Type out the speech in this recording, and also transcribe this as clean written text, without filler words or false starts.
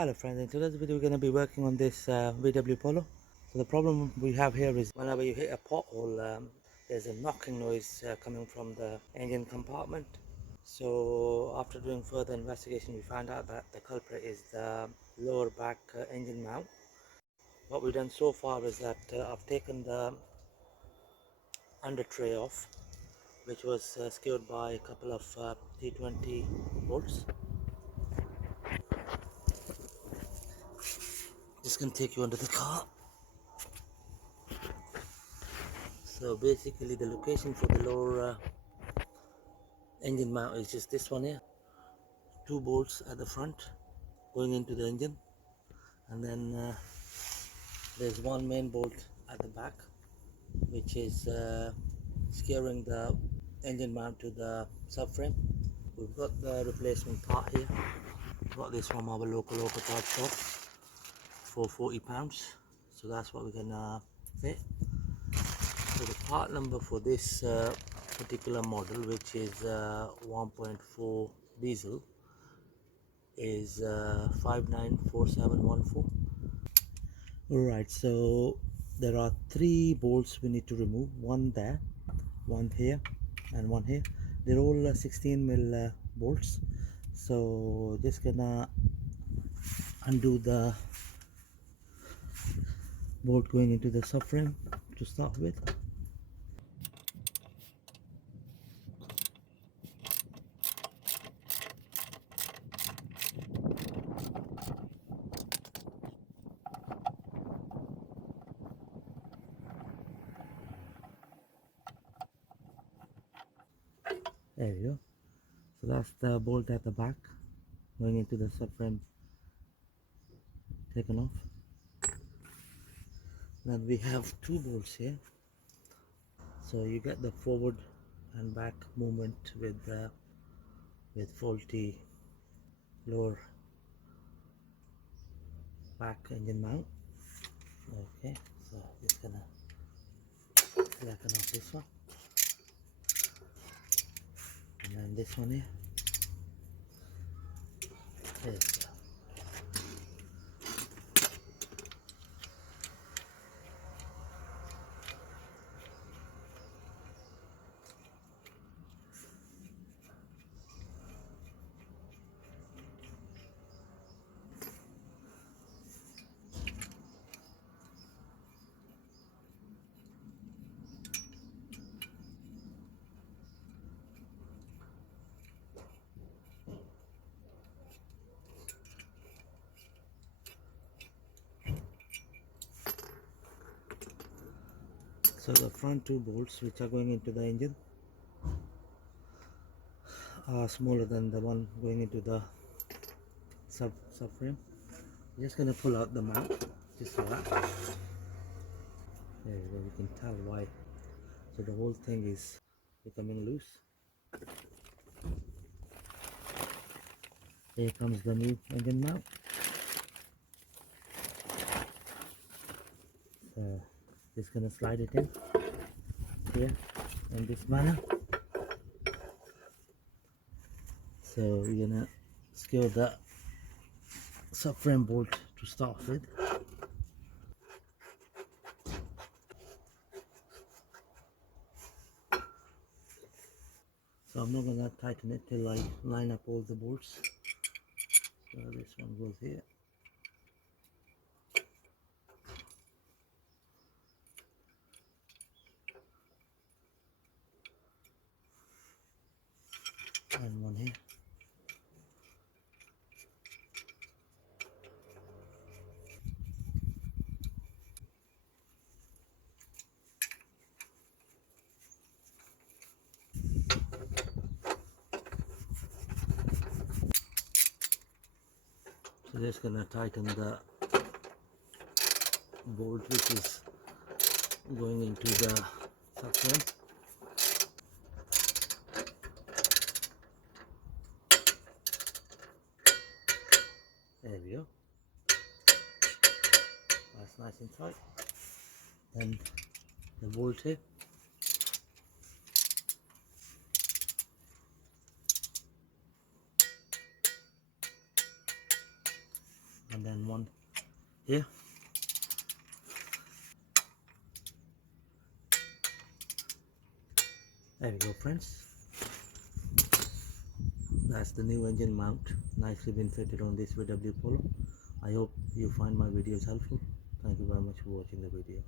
Hello friends, in today's video we're going to be working on this VW Polo. So the problem we have here is whenever you hit a pothole, there's a knocking noise coming from the engine compartment. So after doing further investigation we found out that the culprit is the lower back engine mount. What we've done so far is that I've taken the under tray off, which was secured by a couple of T20 bolts. Just going to take you under the car. So basically the location for the lower engine mount is just this one here. Two bolts at the front going into the engine, and then there's one main bolt at the back which is securing the engine mount to the subframe. We've got the replacement part here. Got this from our local auto parts shop for £40, so that's what we're gonna fit. So the part number for this particular model, which is 1.4 diesel, is 594714. Alright, so there are three bolts we need to remove. One there, one here, and one here. They're all 16mm bolts. So just gonna undo the bolt going into the subframe to start with. There we go. So that's the bolt at the back going into the subframe, taken off. Then we have two bolts here, so you get the forward and back movement with faulty lower back engine mount. Okay, so just gonna slacken off this one, and then this one here. There we go. So the front two bolts which are going into the engine are smaller than the one going into the subframe. I'm just gonna pull out the mount just like that. There you go, you can tell why. So the whole thing is becoming loose. Here comes the new engine mount. So just gonna slide it in here in this manner. So we're gonna secure the subframe bolt to start with. So I'm not gonna tighten it till I line up all the bolts. So this one goes here. And one here. So just gonna tighten the bolt which is going into the subframe. There we go. That's nice and tight. Then the bolt here. and then one here. There we go, friends. That's the new engine mount, nicely been fitted on this VW Polo. I hope you find my videos helpful. Thank you very much for watching the video.